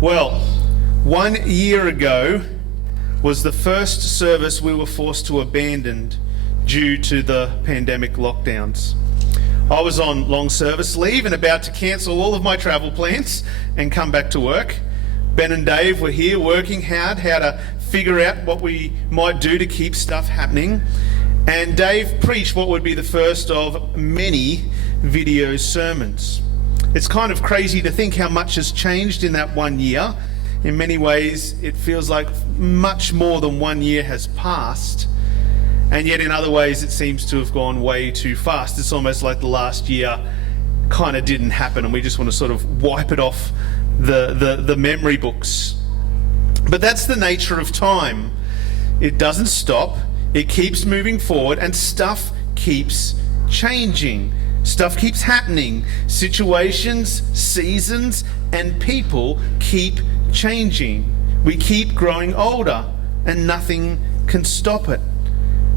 Well, 1 year ago was the first service we were forced to abandon due to the pandemic lockdowns. I was on long service leave and about to cancel all of my travel plans and come back to work. Ben and Dave were here working hard how to figure out what we might do to keep stuff happening. And Dave preached what would be the first of many video sermons. It's kind of crazy to think how much has changed in that 1 year. In many ways, it feels like much more than 1 year has passed. And yet in other ways, it seems to have gone way too fast. It's almost like the last year kind of didn't happen and we just want to sort of wipe it off the memory books. But that's the nature of time. It doesn't stop. It keeps moving forward and stuff keeps changing. Stuff keeps happening. Situations, seasons, and people keep changing. We keep growing older and nothing can stop it.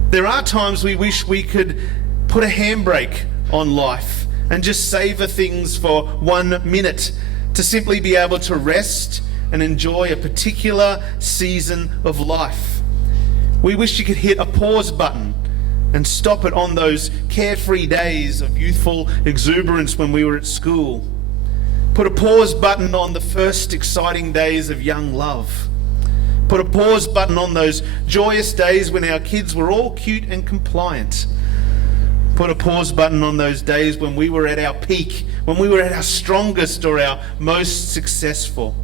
There are times we wish we could put a handbrake on life and just savor things for 1 minute to simply be able to rest and enjoy a particular season of life. We wish you could hit a pause button and stop it on those carefree days of youthful exuberance when we were at school. Put a pause button on the first exciting days of young love. Put a pause button on those joyous days when our kids were all cute and compliant. Put a pause button on those days when we were at our peak, when we were at our strongest or our most successful.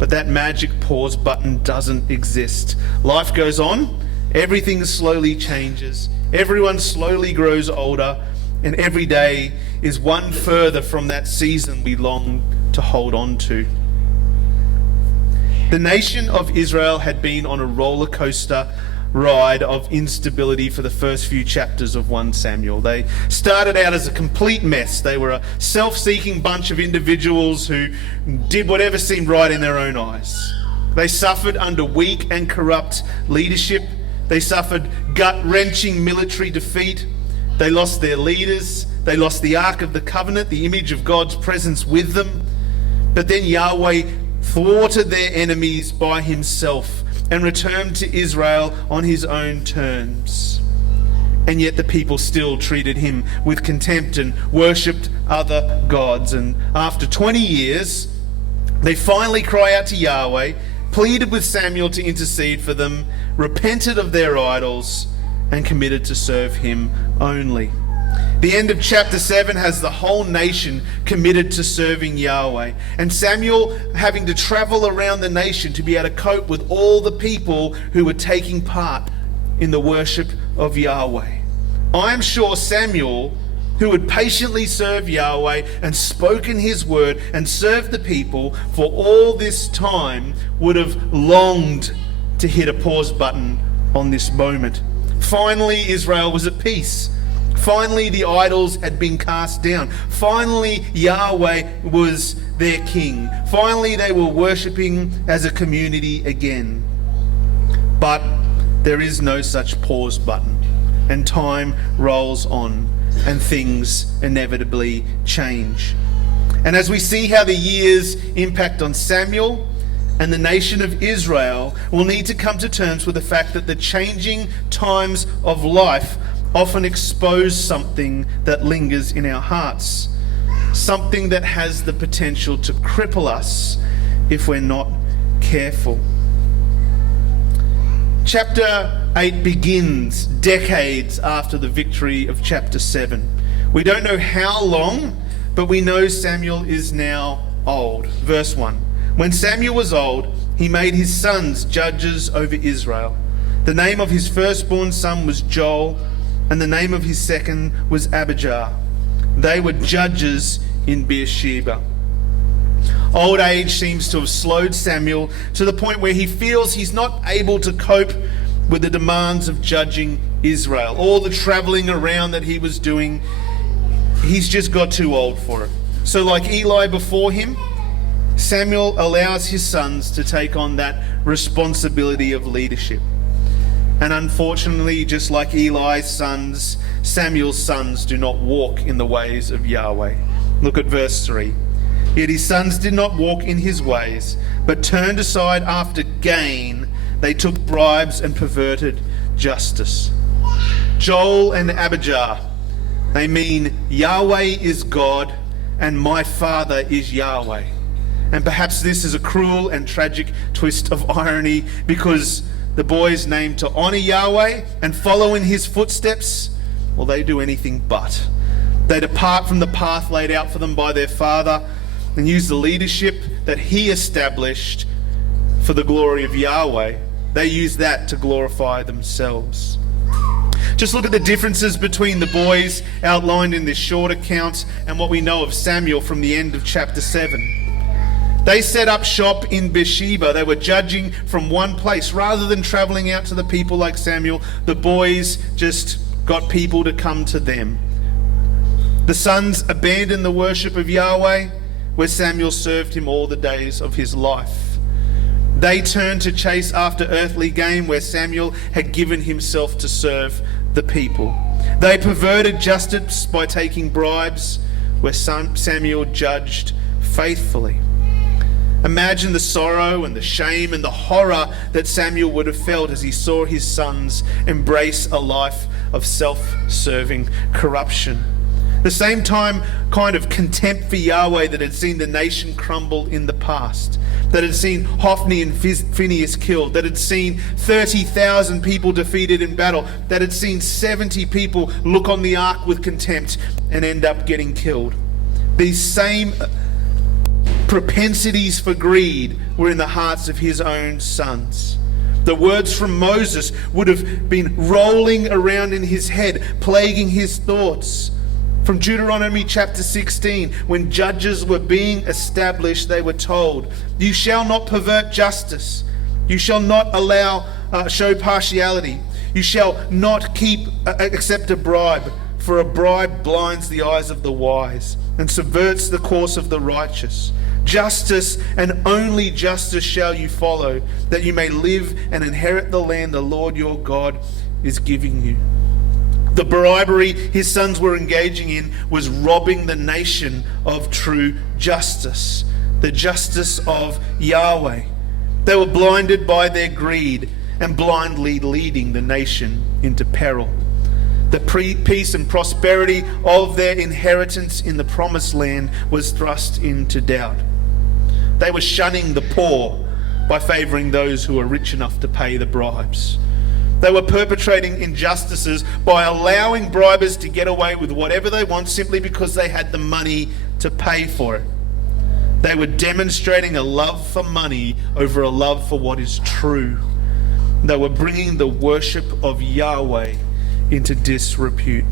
But that magic pause button doesn't exist. Life goes on, everything slowly changes, everyone slowly grows older, and every day is one further from that season we long to hold on to. The nation of Israel had been on a roller coaster ride of instability for the first few chapters of 1 Samuel. They started out as a complete mess. They were a self-seeking bunch of individuals who did whatever seemed right in their own eyes. They suffered under weak and corrupt leadership. They suffered gut-wrenching military defeat. They lost their leaders. They lost the Ark of the Covenant, the image of God's presence with them. But then Yahweh thwarted their enemies by himself and returned to Israel on his own terms. And yet the people still treated him with contempt and worshipped other gods. And after 20 years, they finally cry out to Yahweh, pleaded with Samuel to intercede for them, repented of their idols, and committed to serve him only. The end of chapter 7 has the whole nation committed to serving Yahweh, and Samuel having to travel around the nation to be able to cope with all the people who were taking part in the worship of Yahweh. I am sure Samuel, who had patiently served Yahweh and spoken his word and served the people for all this time, would have longed to hit a pause button on this moment. Finally, Israel was at peace. Finally, the idols had been cast down. Finally, Yahweh was their king. Finally, they were worshipping as a community again. But there is no such pause button, and time rolls on, and things inevitably change. And as we see how the years impact on Samuel and the nation of Israel, will need to come to terms with the fact that the changing times of life often expose something that lingers in our hearts, something that has the potential to cripple us if we're not careful. Chapter 8 begins decades after the victory of chapter 7. We don't know how long, but we know Samuel is now old. Verse 1. When Samuel was old, he made his sons judges over Israel. The name of his firstborn son was Joel, and the name of his second was Abijah. They were judges in Beersheba. Old age seems to have slowed Samuel to the point where he feels he's not able to cope with the demands of judging Israel. All the traveling around that he was doing, he's just got too old for it. So like Eli before him, Samuel allows his sons to take on that responsibility of leadership. And unfortunately, just like Eli's sons, Samuel's sons do not walk in the ways of Yahweh. Look at verse 3. Yet his sons did not walk in his ways, but turned aside after gain. They took bribes and perverted justice. Joel and Abijah, they mean Yahweh is God and my Father is Yahweh. And perhaps this is a cruel and tragic twist of irony, because the boys named to honor Yahweh and follow in his footsteps, well, they do anything but. They depart from the path laid out for them by their father and use the leadership that he established for the glory of Yahweh. They use that to glorify themselves. Just look at the differences between the boys outlined in this short account and what we know of Samuel from the end of chapter 7. They set up shop in Beersheba. They were judging from one place. Rather than traveling out to the people like Samuel, the boys just got people to come to them. The sons abandoned the worship of Yahweh, where Samuel served him all the days of his life. They turned to chase after earthly gain, where Samuel had given himself to serve the people. They perverted justice by taking bribes, where Samuel judged faithfully. Imagine the sorrow and the shame and the horror that Samuel would have felt as he saw his sons embrace a life of self-serving corruption. The same kind of contempt for Yahweh that had seen the nation crumble in the past, that had seen Hophni and Phinehas killed, that had seen 30,000 people defeated in battle, that had seen 70 people look on the ark with contempt and end up getting killed. These same propensities for greed were in the hearts of his own sons. The words from Moses would have been rolling around in his head, plaguing his thoughts. From Deuteronomy chapter 16, when judges were being established, they were told, "You shall not pervert justice. You shall not show partiality. You shall not accept a bribe, for a bribe blinds the eyes of the wise and subverts the course of the righteous. Justice and only justice shall you follow, that you may live and inherit the land the Lord your God is giving you." The bribery his sons were engaging in was robbing the nation of true justice, the justice of Yahweh. They were blinded by their greed and blindly leading the nation into peril. The peace and prosperity of their inheritance in the promised land was thrust into doubt. They were shunning the poor by favouring those who were rich enough to pay the bribes. They were perpetrating injustices by allowing bribers to get away with whatever they want simply because they had the money to pay for it. They were demonstrating a love for money over a love for what is true. They were bringing the worship of Yahweh into disrepute.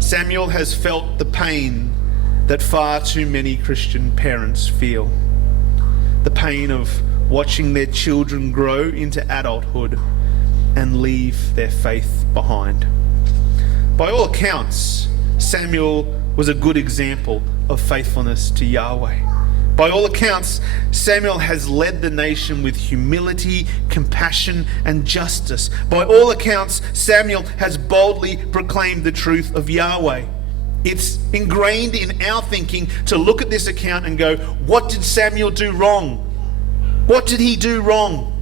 Samuel has felt the pain that far too many Christian parents feel. The pain of watching their children grow into adulthood and leave their faith behind. By all accounts, Samuel was a good example of faithfulness to Yahweh. By all accounts, Samuel has led the nation with humility, compassion, and justice. By all accounts, Samuel has boldly proclaimed the truth of Yahweh. It's ingrained in our thinking to look at this account and go, what did Samuel do wrong? What did he do wrong?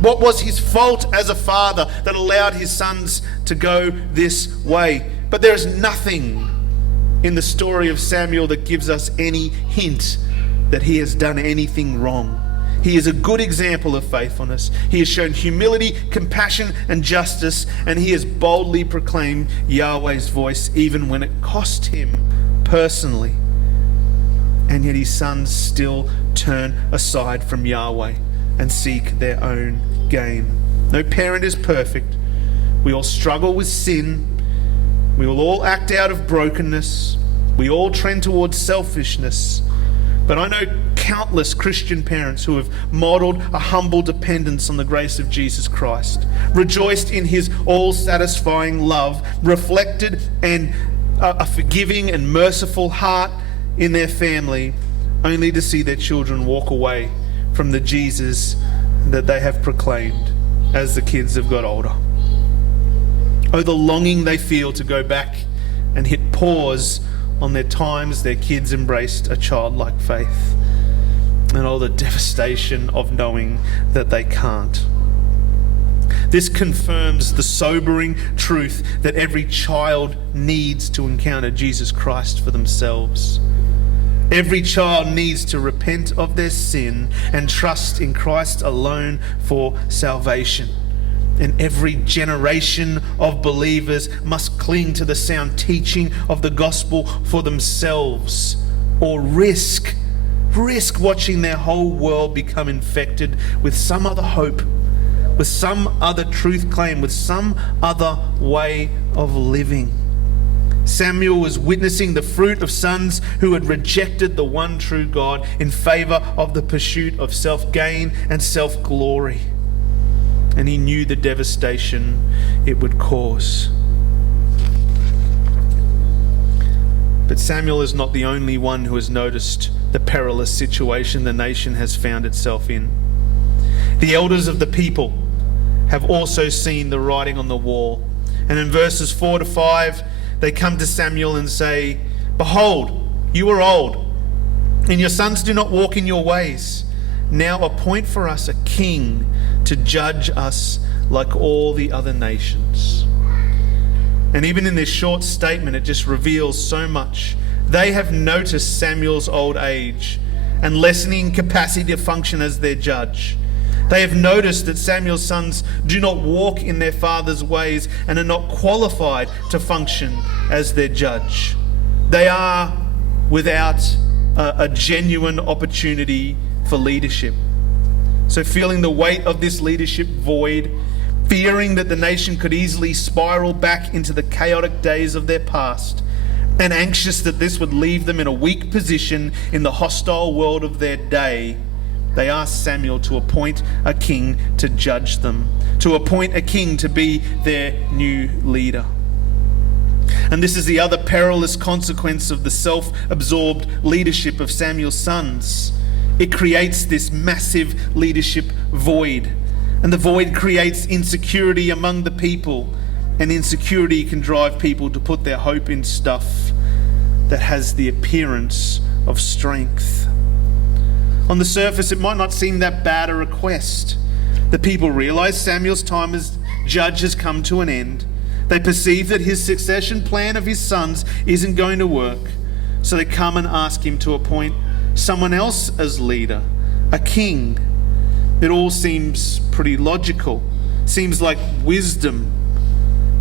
What was his fault as a father that allowed his sons to go this way? But there is nothing in the story of Samuel that gives us any hint that he has done anything wrong. He is a good example of faithfulness. He has shown humility, compassion, and justice, and he has boldly proclaimed Yahweh's voice even when it cost him personally. And yet his sons still turn aside from Yahweh and seek their own gain. No parent is perfect. We all struggle with sin. We will all act out of brokenness. We all trend towards selfishness. But I know countless Christian parents who have modelled a humble dependence on the grace of Jesus Christ, rejoiced in his all-satisfying love, reflected and a forgiving and merciful heart in their family, only to see their children walk away from the Jesus that they have proclaimed as the kids have got older. Oh, the longing they feel to go back and hit pause on their times their kids embraced a childlike faith, and all the devastation of knowing that they can't. This confirms the sobering truth that every child needs to encounter Jesus Christ for themselves. Every child needs to repent of their sin and trust in Christ alone for salvation. And every generation of believers must cling to the sound teaching of the gospel for themselves, or risk watching their whole world become infected with some other hope, with some other truth claim, with some other way of living. Samuel was witnessing the fruit of sons who had rejected the one true God in favour of the pursuit of self-gain and self-glory. And he knew the devastation it would cause. But Samuel is not the only one who has noticed the perilous situation the nation has found itself in. The elders of the people have also seen the writing on the wall. And in verses 4 to 5, they come to Samuel and say, "Behold, you are old, and your sons do not walk in your ways. Now appoint for us a king to judge us like all the other nations." And even in this short statement, it just reveals so much. They have noticed Samuel's old age and lessening capacity to function as their judge. They have noticed that Samuel's sons do not walk in their father's ways and are not qualified to function as their judge. They are without a genuine opportunity for leadership. So feeling the weight of this leadership void, fearing that the nation could easily spiral back into the chaotic days of their past, and anxious that this would leave them in a weak position in the hostile world of their day, they asked Samuel to appoint a king to judge them, to appoint a king to be their new leader. And this is the other perilous consequence of the self-absorbed leadership of Samuel's sons. It creates this massive leadership void. And the void creates insecurity among the people. And insecurity can drive people to put their hope in stuff that has the appearance of strength. On the surface, it might not seem that bad a request. The people realize Samuel's time as judge has come to an end. They perceive that his succession plan of his sons isn't going to work. So they come and ask him to appoint someone else as leader, a king. It all seems pretty logical, seems like wisdom.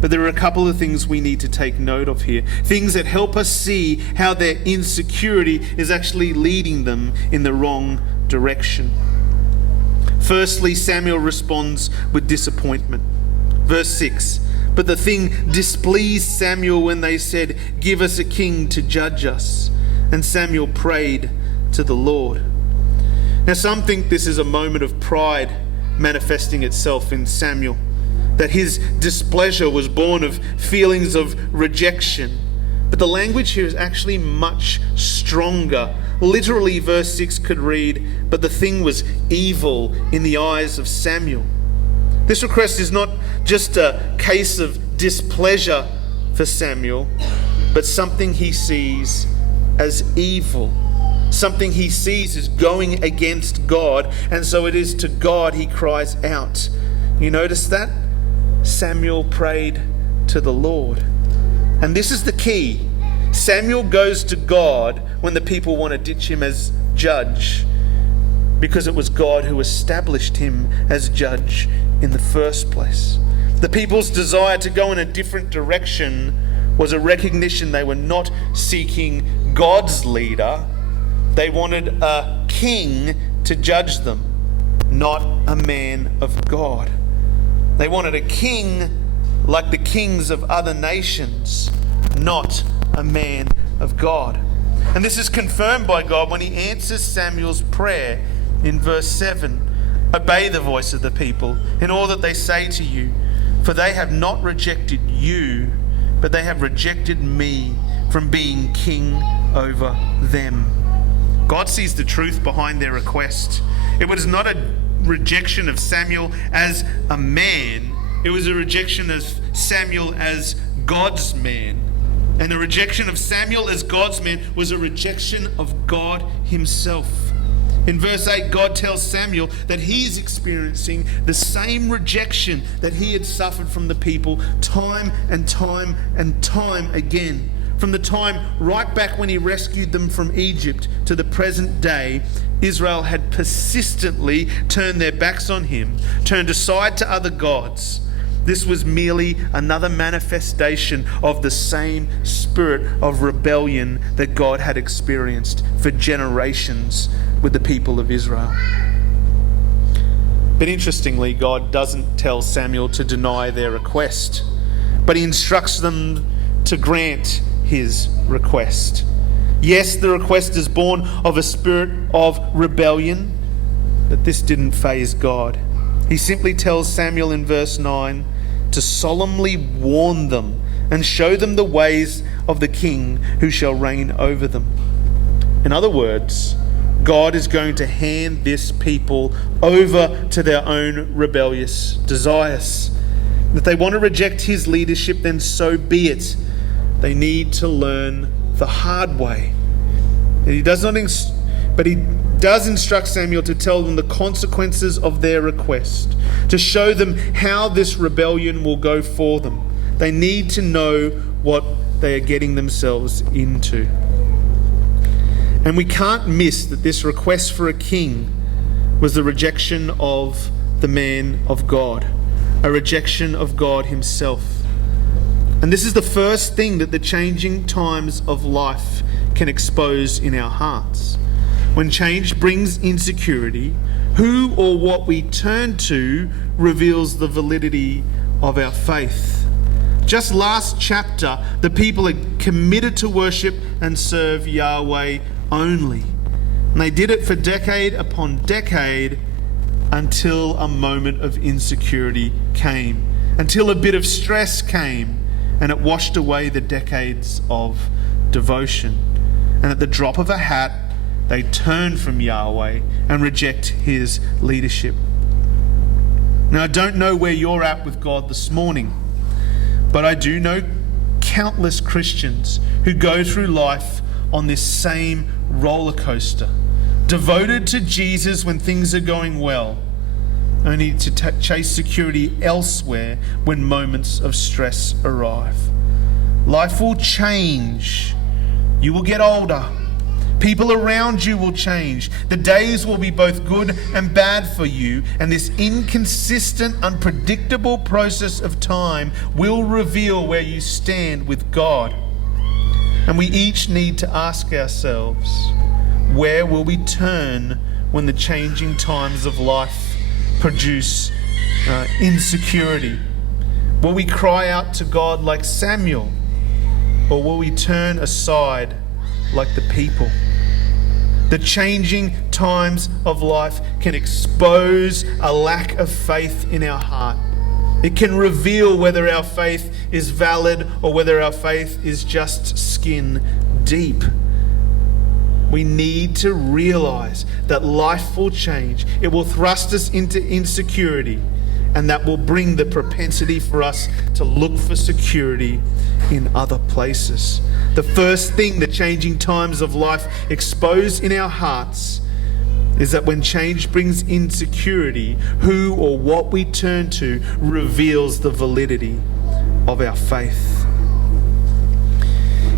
But there are a couple of things we need to take note of here. Things that help us see how their insecurity is actually leading them in the wrong direction. Firstly, Samuel responds with disappointment. Verse 6, "But the thing displeased Samuel when they said, 'Give us a king to judge us.' And Samuel prayed to the Lord." Now some think this is a moment of pride manifesting itself in Samuel, that his displeasure was born of feelings of rejection. But the language here is actually much stronger. Literally, verse 6 could read, "But the thing was evil in the eyes of Samuel." This request is not just a case of displeasure for Samuel, but something he sees as evil. Something he sees as going against God, and so it is to God he cries out. You notice that? Samuel prayed to the Lord. And this is the key. Samuel goes to God when the people want to ditch him as judge, because it was God who established him as judge in the first place. The people's desire to go in a different direction was a recognition they were not seeking God's leader. They wanted a king to judge them, not a man of God. They wanted a king like the kings of other nations, not a man of God. And this is confirmed by God when he answers Samuel's prayer in verse 7. "Obey the voice of the people in all that they say to you, for they have not rejected you, but they have rejected me from being king over them." God sees the truth behind their request. It was not a rejection of Samuel as a man. It was a rejection of Samuel as God's man. And the rejection of Samuel as God's man was a rejection of God himself. In verse 8, God tells Samuel that he's experiencing the same rejection that he had suffered from the people time and time and time again. From the time right back when he rescued them from Egypt to the present day, Israel had persistently turned their backs on him, turned aside to other gods. This was merely another manifestation of the same spirit of rebellion that God had experienced for generations with the people of Israel. But interestingly, God doesn't tell Samuel to deny their request, but he instructs them to grant his request. Yes, the request is born of a spirit of rebellion, but this didn't faze God. He simply tells Samuel in verse 9 to solemnly warn them and show them the ways of the king who shall reign over them. In other words, God is going to hand this people over to their own rebellious desires. If they want to reject his leadership, then so be it. They need to learn the hard way. And he does instruct Samuel to tell them the consequences of their request, to show them how this rebellion will go for them. They need to know what they are getting themselves into. And we can't miss that this request for a king was the rejection of the man of God, a rejection of God himself. And this is the first thing that the changing times of life can expose in our hearts. When change brings insecurity, who or what we turn to reveals the validity of our faith. Just last chapter, the people had committed to worship and serve Yahweh only. And they did it for decade upon decade until a moment of insecurity came, until a bit of stress came, and it washed away the decades of devotion. And at the drop of a hat, they turn from Yahweh and reject his leadership. Now, I don't know where you're at with God this morning, but I do know countless Christians who go through life on this same roller coaster, devoted to Jesus when things are going well, only to chase security elsewhere when moments of stress arrive. Life will change. You will get older. People around you will change. The days will be both good and bad for you, and this inconsistent, unpredictable process of time will reveal where you stand with God. And we each need to ask ourselves, where will we turn when the changing times of life produce insecurity? Will we cry out to God like Samuel, or will we turn aside like the people? The changing times of life can expose a lack of faith in our heart. It can reveal whether our faith is valid or whether our faith is just skin deep. We need to realize that life will change. It will thrust us into insecurity, and that will bring the propensity for us to look for security in other places. The first thing the changing times of life expose in our hearts is that when change brings insecurity, who or what we turn to reveals the validity of our faith.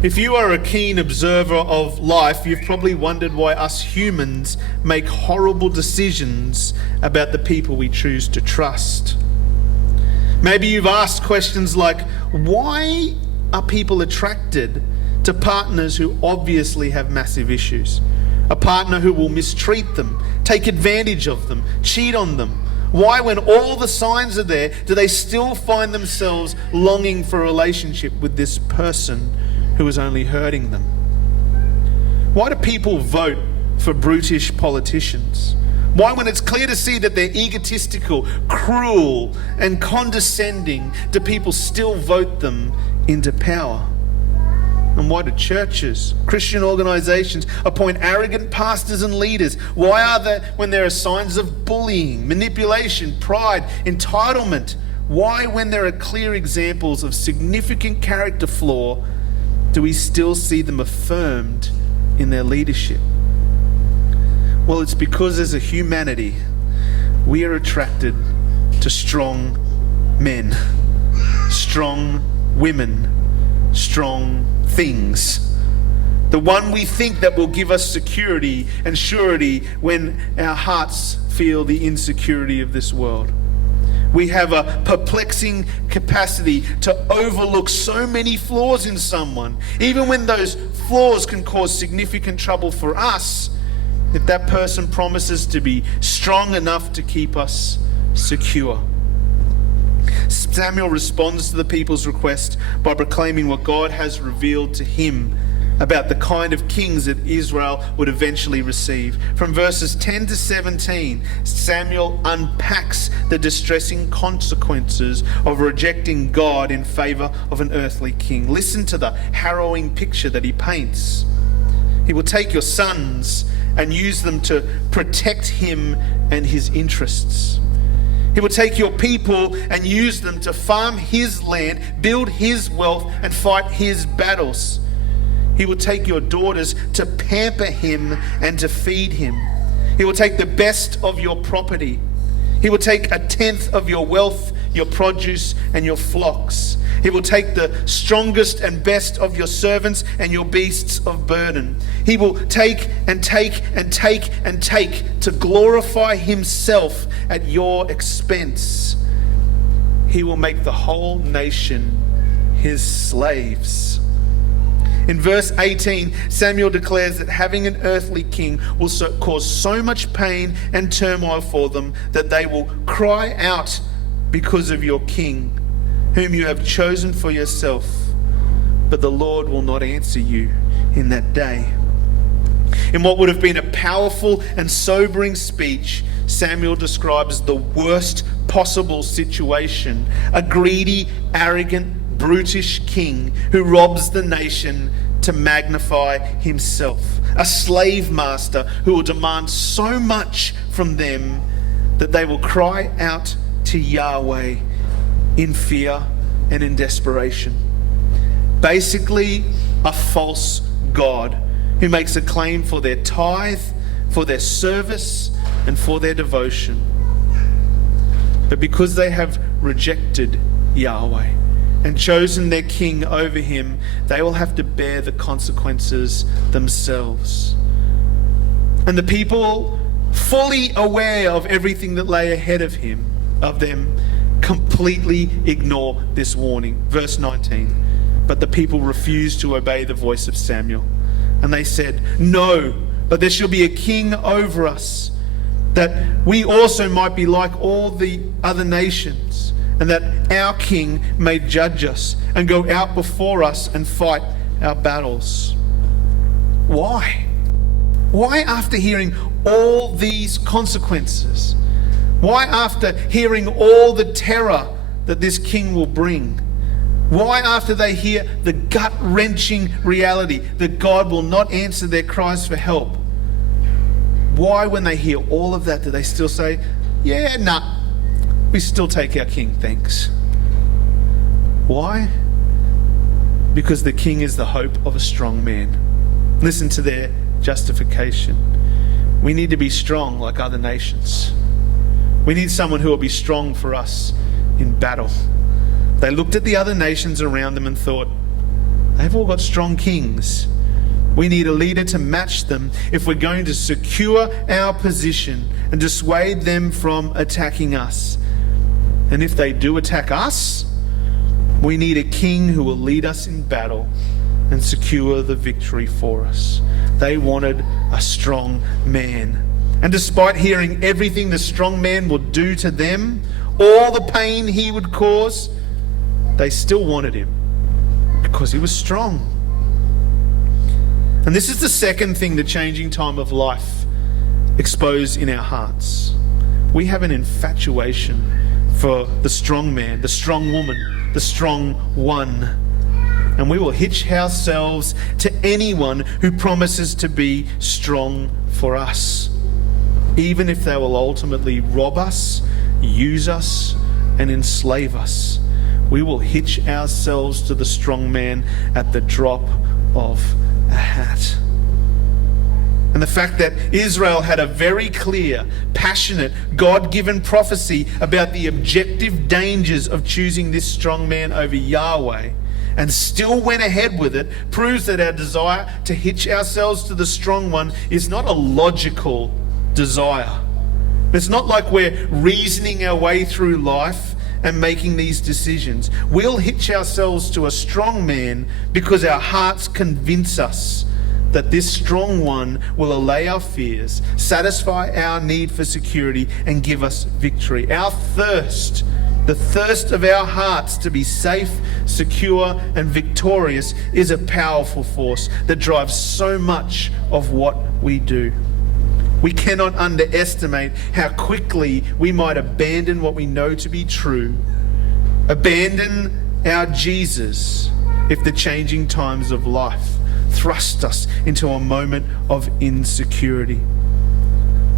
If you are a keen observer of life, you've probably wondered why us humans make horrible decisions about the people we choose to trust. Maybe you've asked questions like, why are people attracted to partners who obviously have massive issues? A partner who will mistreat them, take advantage of them, cheat on them. Why, when all the signs are there, do they still find themselves longing for a relationship with this person who is only hurting them? Why do people vote for brutish politicians? Why, when it's clear to see that they're egotistical, cruel, and condescending, do people still vote them into power? And why do churches, Christian organizations, appoint arrogant pastors and leaders? Why are there, when there are signs of bullying, manipulation, pride, entitlement? Why, when there are clear examples of significant character flaw, do we still see them affirmed in their leadership? Well, it's because as a humanity, we are attracted to strong men, strong women, strong things. The one we think that will give us security and surety when our hearts feel the insecurity of this world. We have a perplexing capacity to overlook so many flaws in someone, even when those flaws can cause significant trouble for us, if that person promises to be strong enough to keep us secure. Samuel responds to the people's request by proclaiming what God has revealed to him about the kind of kings that Israel would eventually receive. From verses 10 to 17, Samuel unpacks the distressing consequences of rejecting God in favor of an earthly king. Listen to the harrowing picture that he paints. He will take your sons and use them to protect him and his interests. He will take your people and use them to farm his land, build his wealth, and fight his battles. He will take your daughters to pamper him and to feed him. He will take the best of your property. He will take 1/10 of your wealth, your produce, and your flocks. He will take the strongest and best of your servants and your beasts of burden. He will take and take and take and take to glorify himself at your expense. He will make the whole nation his slaves. In verse 18, Samuel declares that having an earthly king will cause so much pain and turmoil for them that they will cry out because of your king, whom you have chosen for yourself. But the Lord will not answer you in that day. In what would have been a powerful and sobering speech, Samuel describes the worst possible situation: a greedy, arrogant, brutish king who robs the nation to magnify himself, a slave master who will demand so much from them that they will cry out to Yahweh in fear and in desperation. Basically, a false God who makes a claim for their tithe, for their service, and for their devotion. But because they have rejected Yahweh and chosen their king over him, they will have to bear the consequences themselves. And the people, fully aware of everything that lay ahead of them, completely ignore this warning. Verse 19, but the people refused to obey the voice of Samuel. And they said, "No, but there shall be a king over us, that we also might be like all the other nations, and that our king may judge us and go out before us and fight our battles." Why? Why, after hearing all these consequences? Why, after hearing all the terror that this king will bring? Why, after they hear the gut-wrenching reality that God will not answer their cries for help? Why, when they hear all of that, do they still say, "Yeah, nah, we still take our king, thanks"? Why? Because the king is the hope of a strong man. Listen to their justification. We need to be strong like other nations. We need someone who will be strong for us in battle. They looked at the other nations around them and thought, they've all got strong kings. We need a leader to match them if we're going to secure our position and dissuade them from attacking us. And if they do attack us, we need a king who will lead us in battle and secure the victory for us. They wanted a strong man. And despite hearing everything the strong man would do to them, all the pain he would cause, they still wanted him because he was strong. And this is the second thing the changing time of life exposed in our hearts. We have an infatuation for the strong man, the strong woman, the strong one. And we will hitch ourselves to anyone who promises to be strong for us, even if they will ultimately rob us, use us, and enslave us. we will hitch ourselves to the strong man at the drop of a hat. And the fact that Israel had a very clear, passionate, God-given prophecy about the objective dangers of choosing this strong man over Yahweh, and still went ahead with it, proves that our desire to hitch ourselves to the strong one is not a logical desire. It's not like we're reasoning our way through life and making these decisions. We'll hitch ourselves to a strong man because our hearts convince us that this strong one will allay our fears, satisfy our need for security, and give us victory. Our thirst, the thirst of our hearts to be safe, secure, and victorious, is a powerful force that drives so much of what we do. We cannot underestimate how quickly we might abandon what we know to be true, abandon our Jesus, if the changing times of life thrust us into a moment of insecurity.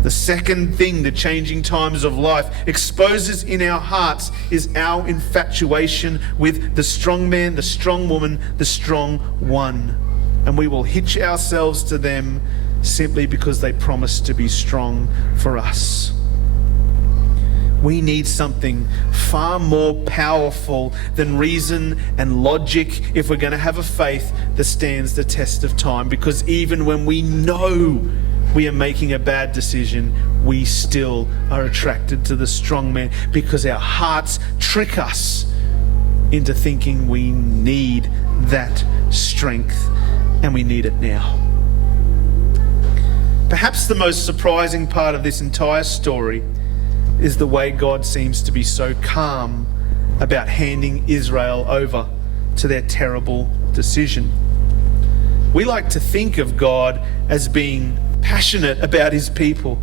The second thing the changing times of life exposes in our hearts is our infatuation with the strong man, the strong woman, the strong one. And we will hitch ourselves to them simply because they promise to be strong for us. We need something far more powerful than reason and logic if we're going to have a faith that stands the test of time. Because even when we know we are making a bad decision, we still are attracted to the strong man because our hearts trick us into thinking we need that strength, and we need it now. Perhaps the most surprising part of this entire story is the way God seems to be so calm about handing Israel over to their terrible decision. We like to think of God as being passionate about his people,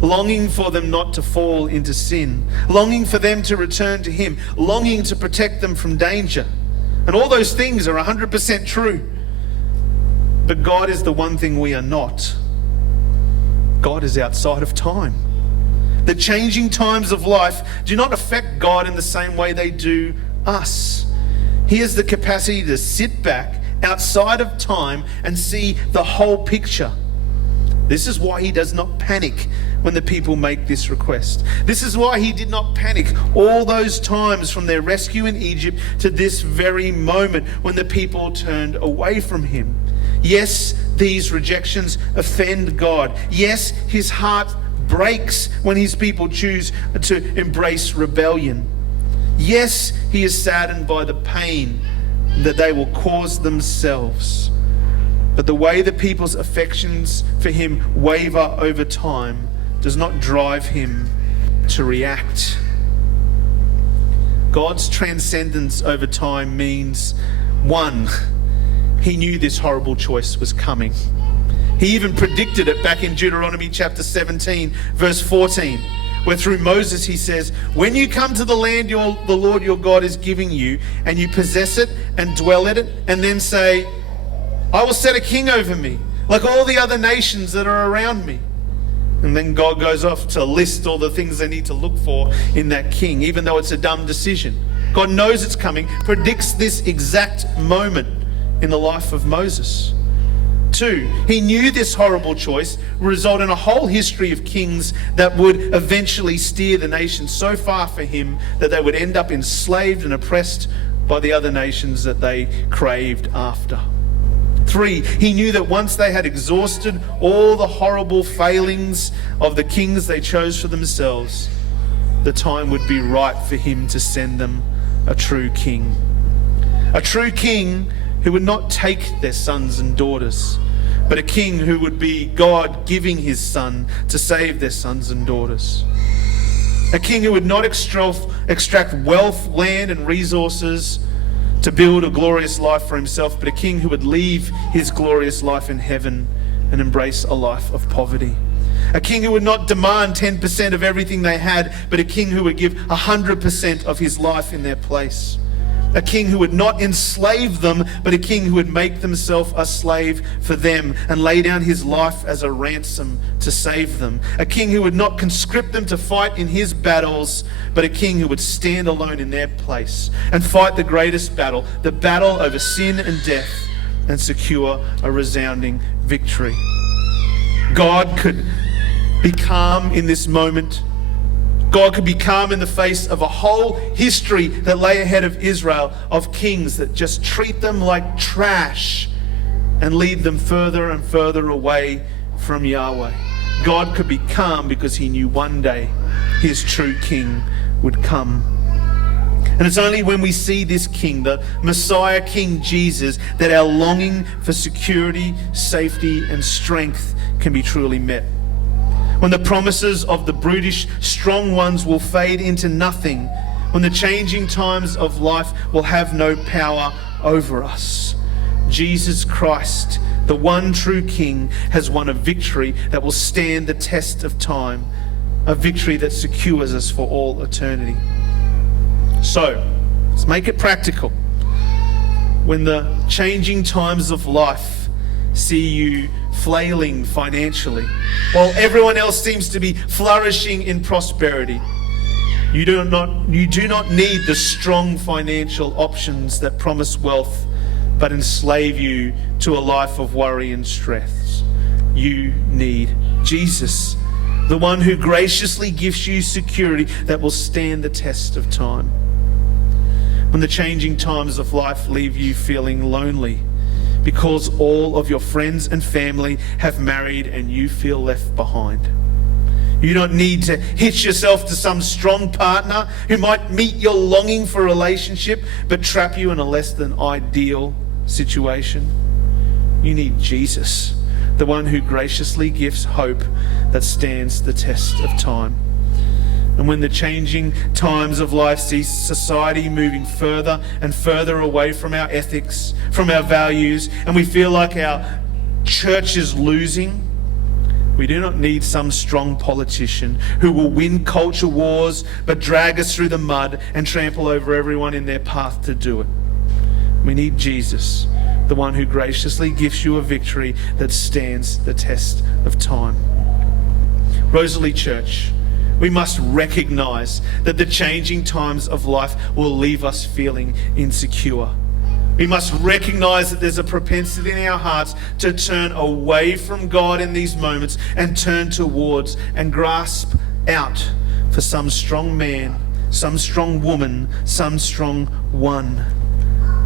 longing for them not to fall into sin, longing for them to return to him, longing to protect them from danger. And all those things are 100% true. But God is the one thing we are not. God is outside of time. The changing times of life do not affect God in the same way they do us. He has the capacity to sit back outside of time and see the whole picture. This is why he does not panic when the people make this request. This is why he did not panic all those times from their rescue in Egypt to this very moment when the people turned away from him. Yes, these rejections offend God. Yes, his heart breaks when his people choose to embrace rebellion. Yes, he is saddened by the pain that they will cause themselves. But the way the people's affections for him waver over time does not drive him to react. God's transcendence over time means, one, he knew this horrible choice was coming. He even predicted it back in Deuteronomy chapter 17, verse 14, where through Moses he says, when you come to the land the Lord your God is giving you, and you possess it and dwell in it, and then say, I will set a king over me, like all the other nations that are around me. And then God goes off to list all the things they need to look for in that king, even though it's a dumb decision. God knows it's coming, predicts this exact moment in the life of Moses. 2, he knew this horrible choice would result in a whole history of kings that would eventually steer the nation so far for him that they would end up enslaved and oppressed by the other nations that they craved after. 3, he knew that once they had exhausted all the horrible failings of the kings they chose for themselves, the time would be right for him to send them a true king. A true king who would not take their sons and daughters, but a king who would be God giving his son to save their sons and daughters. A king who would not extract wealth, land, and resources to build a glorious life for himself, but a king who would leave his glorious life in heaven and embrace a life of poverty. A king who would not demand 10% of everything they had, but a king who would give 100% of his life in their place. A king who would not enslave them, but a king who would make himself a slave for them and lay down his life as a ransom to save them. A king who would not conscript them to fight in his battles, but a king who would stand alone in their place and fight the greatest battle, the battle over sin and death, and secure a resounding victory. God could be calm in this moment. God could be calm in the face of a whole history that lay ahead of Israel, of kings that just treat them like trash and lead them further and further away from Yahweh. God could be calm because he knew one day his true king would come. And it's only when we see this king, the Messiah King Jesus, that our longing for security, safety, and strength can be truly met. When the promises of the brutish, strong ones will fade into nothing, when the changing times of life will have no power over us, Jesus Christ, the one true King, has won a victory that will stand the test of time, a victory that secures us for all eternity. So, let's make it practical. When the changing times of life see you flailing financially, while everyone else seems to be flourishing in prosperity, you do not need the strong financial options that promise wealth but enslave you to a life of worry and stress. You need Jesus, the one who graciously gives you security that will stand the test of time. When the changing times of life leave you feeling lonely because all of your friends and family have married and you feel left behind, you don't need to hitch yourself to some strong partner who might meet your longing for a relationship but trap you in a less than ideal situation. You need Jesus, the one who graciously gives hope that stands the test of time. And when the changing times of life see society moving further and further away from our ethics, from our values, and we feel like our church is losing, we do not need some strong politician who will win culture wars but drag us through the mud and trample over everyone in their path to do it. We need Jesus, the one who graciously gives you a victory that stands the test of time. Rosalie Church, we must recognize that the changing times of life will leave us feeling insecure. We must recognize that there's a propensity in our hearts to turn away from God in these moments and turn towards and grasp out for some strong man, some strong woman, some strong one.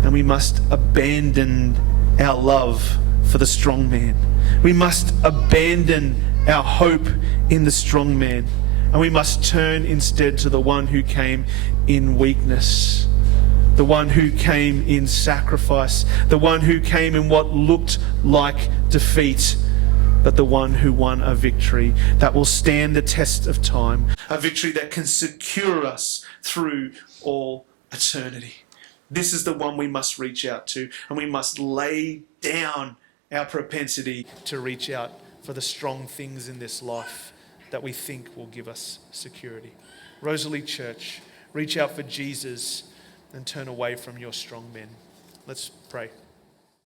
And we must abandon our love for the strong man. We must abandon our hope in the strong man. And we must turn instead to the one who came in weakness, the one who came in sacrifice, the one who came in what looked like defeat, but the one who won a victory that will stand the test of time, a victory that can secure us through all eternity. This is the one we must reach out to, and we must lay down our propensity to reach out for the strong things in this life that we think will give us security. Rosalie Church, reach out for Jesus and turn away from your strong men. Let's pray.